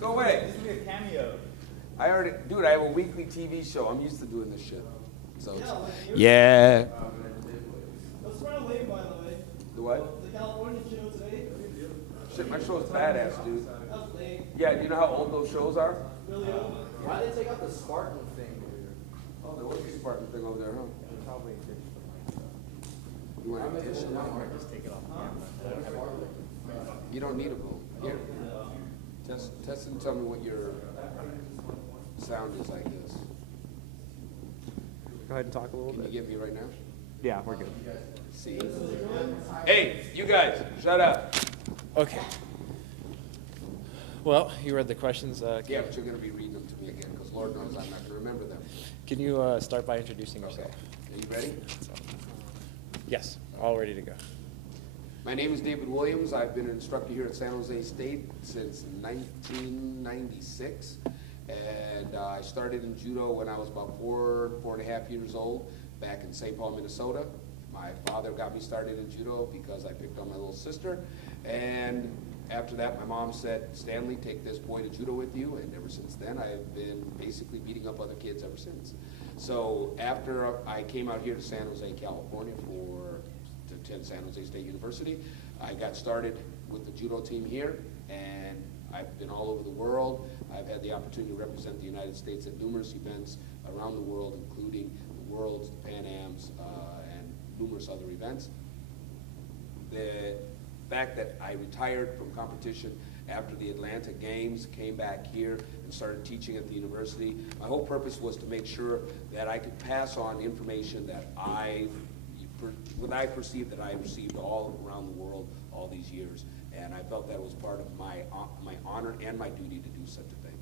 Go away. This will be a cameo. I already, dude, I have a weekly TV show. I'm used to doing this shit. So, Yeah. Let's run a late, by the way. The what? The California show today. Shit, my show's badass, dude. That was late. Yeah, do you know how old those shows are? Really old. Why did they take out the Spartan thing? Oh, there was a Spartan thing over there, huh? Probably You want a tissue? just take it off. You don't need a boom. Here. Test and tell me what your sound is like this. Go ahead and talk a little Can you bit. get me right now? Yeah, we're good. See? Hey, you guys, shut up. Okay. Well, you read the questions. Yeah, but you're going to be reading them to me again, because Lord knows I'm not going to remember them. Can you start by introducing yourself? Are you ready? Yes, all ready to go. My name is David Williams. I've been an instructor here at San Jose State since 1996. And I started in judo when I was about 4.5 years old, back in St. Paul, Minnesota. My father got me started in judo because I picked on my little sister. And after that, my mom said, Stanley, take this boy to judo with you. And ever since then, I've been basically beating up other kids ever since. So after I came out here to San Jose, California to attend San Jose State University, I got started with the judo team here, and I've been all over the world. I've had the opportunity to represent the United States at numerous events around the world, including the Worlds, the Pan Ams, and numerous other events. The fact that I retired from competition after the Atlanta Games, came back here and started teaching at the university, my whole purpose was to make sure that I could pass on information that I perceived that I received all around the world all these years. And I felt that was part of my honor and my duty to do such a thing.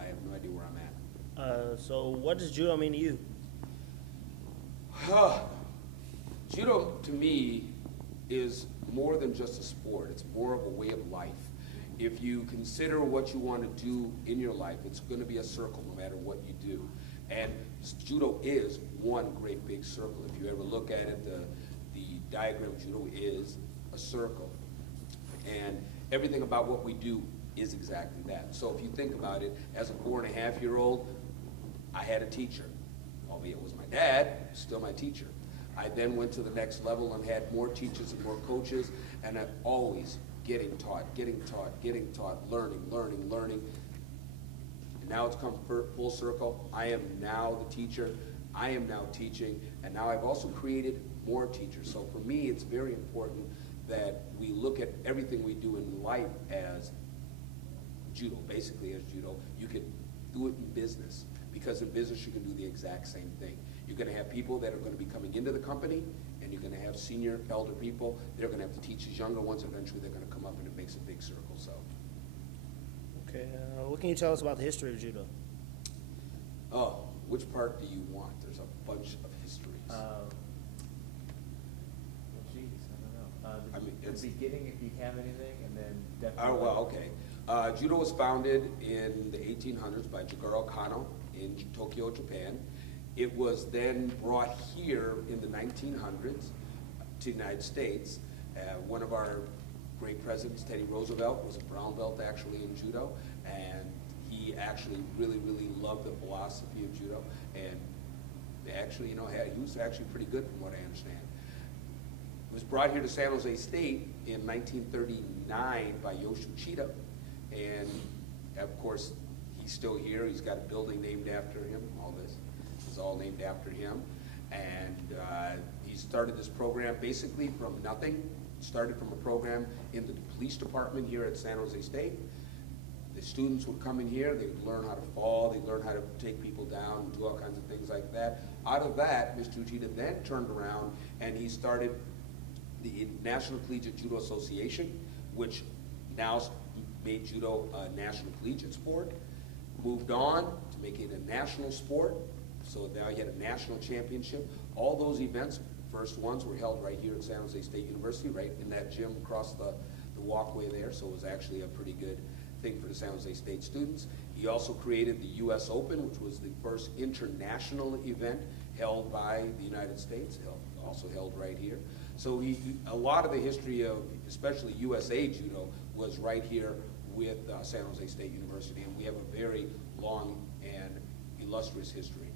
I have no idea where I'm at. So what does judo mean to you? Judo, to me, is more than just a sport. It's more of a way of life. If you consider what you want to do in your life, it's going to be a circle no matter what you do. And judo is one great big circle. If you ever look at it, the diagram of judo is a circle. And everything about what we do is exactly that. So if you think about it, as a 4.5-year-old, I had a teacher. Albeit it was my dad, still my teacher. I then went to the next level and had more teachers and more coaches, and I'm always getting taught, learning. And now it's come full circle. I am now the teacher. I am now teaching, and now I've also created more teachers. So for me, it's very important that we look at everything we do in life as judo, basically as judo. You can do it in business, because in business you can do the exact same thing. You're going to have people that are going to be coming into the company, and you're going to have senior, elder people. They're going to have to teach these younger ones. Eventually they're going to come up, and it makes a big circle. So. Okay, what can you tell us about the history of judo? Oh, which part do you want? There's a bunch of histories. Geez, I don't know. I mean, the it's- beginning, if you have anything, and then definitely. Oh, well, okay. Judo was founded in the 1800s by Jigoro Kano in Tokyo, Japan. It was then brought here in the 1900s to the United States. One of our great presidents, Teddy Roosevelt, was a brown belt actually in judo, and he actually really loved the philosophy of judo, and they actually, he was actually pretty good from what I understand. It was brought here to San Jose State in 1939 by Yoshu Chida, and of course, he's still here. He's got a building named after him. All this is all named after him, and he started this program basically from nothing. Started from a program in the police department here at San Jose State. The students would come in here, they'd learn how to fall, they'd learn how to take people down, and do all kinds of things like that. Out of that, Mr. Uchida then turned around and he started the National Collegiate Judo Association, which now made judo a national collegiate sport. Moved on to make it a national sport, so now you had a national championship. All those events, first ones were held right here at San Jose State University, right in that gym across the walkway there, so it was actually a pretty good thing for the San Jose State students. He also created the U.S. Open, which was the first international event held by the United States, also held right here. So a lot of the history of, especially USA Judo, was right here with San Jose State University, and we have a very long and illustrious history.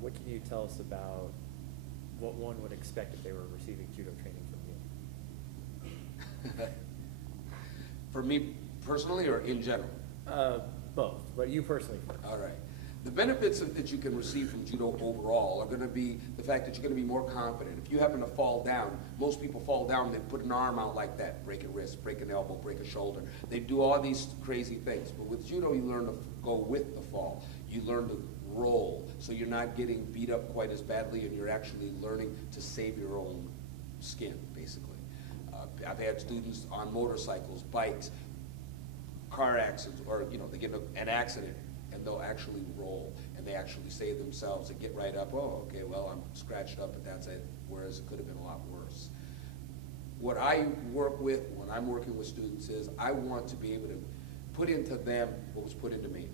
What can you tell us about what one would expect if they were receiving judo training from you? For me personally, or in general? Both, but you personally first. All right. The benefits that you can receive from judo overall are going to be the fact that you're going to be more confident. If you happen to fall down, most people fall down, they put an arm out like that, break a wrist, break an elbow, break a shoulder. They do all these crazy things. But with judo, you learn to go with the fall. You learn to roll, so you're not getting beat up quite as badly, and you're actually learning to save your own skin, basically. I've had students on motorcycles, bikes, car accidents, or they get in an accident and they'll actually roll and they actually save themselves and get right up. Oh, okay, well, I'm scratched up, but that's it. Whereas it could have been a lot worse. What I work with when I'm working with students is I want to be able to put into them what was put into me.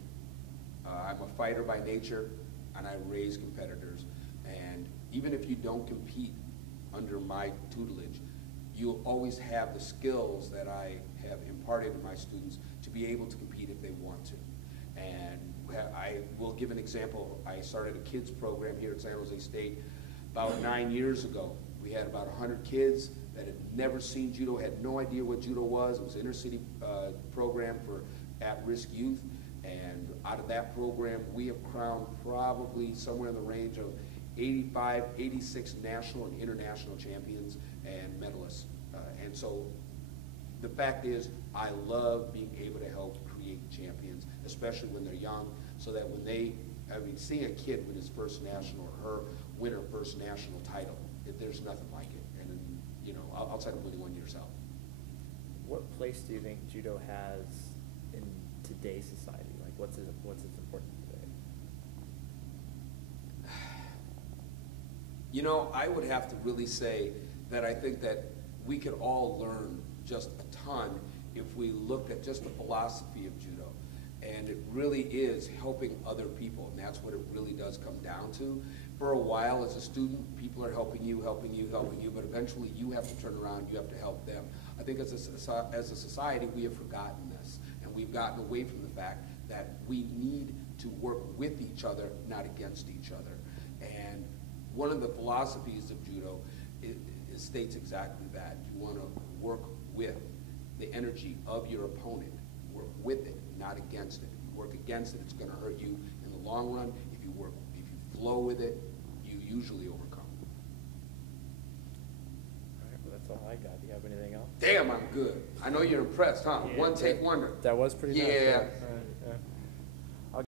I'm a fighter by nature, and I raise competitors. And even if you don't compete under my tutelage, you'll always have the skills that I have imparted to my students to be able to compete if they want to. And I will give an example. I started a kids program here at San Jose State about 9 years ago. We had about 100 kids that had never seen judo, had no idea what judo was. It was an inner-city program for at-risk youth. And out of that program, we have crowned probably somewhere in the range of 85, 86 national and international champions and medalists. And so the fact is, I love being able to help create champions, especially when they're young, so that when seeing a kid win his first national or her win her first national title, there's nothing like it. And outside of winning one yourself. What place do you think judo has in today's society? Like, what's its importance today? I would have to really say that I think that we could all learn just a ton if we looked at just the philosophy of judo. And it really is helping other people, and that's what it really does come down to. For a while, as a student, people are helping you, but eventually you have to turn around, you have to help them. I think as a society, we have forgotten this, and we've gotten away from the fact that we need to work with each other, not against each other. And one of the philosophies of judo states exactly that. You want to work with the energy of your opponent. Work with it, not against it. If you work against it, it's going to hurt you in the long run. If you flow with it, you usually overcome. All right, well, that's all I got. Do you have anything else? Damn, I'm good. I know you're impressed, huh? Yeah, One take wonder. That was pretty nice. Yeah. All right, yeah.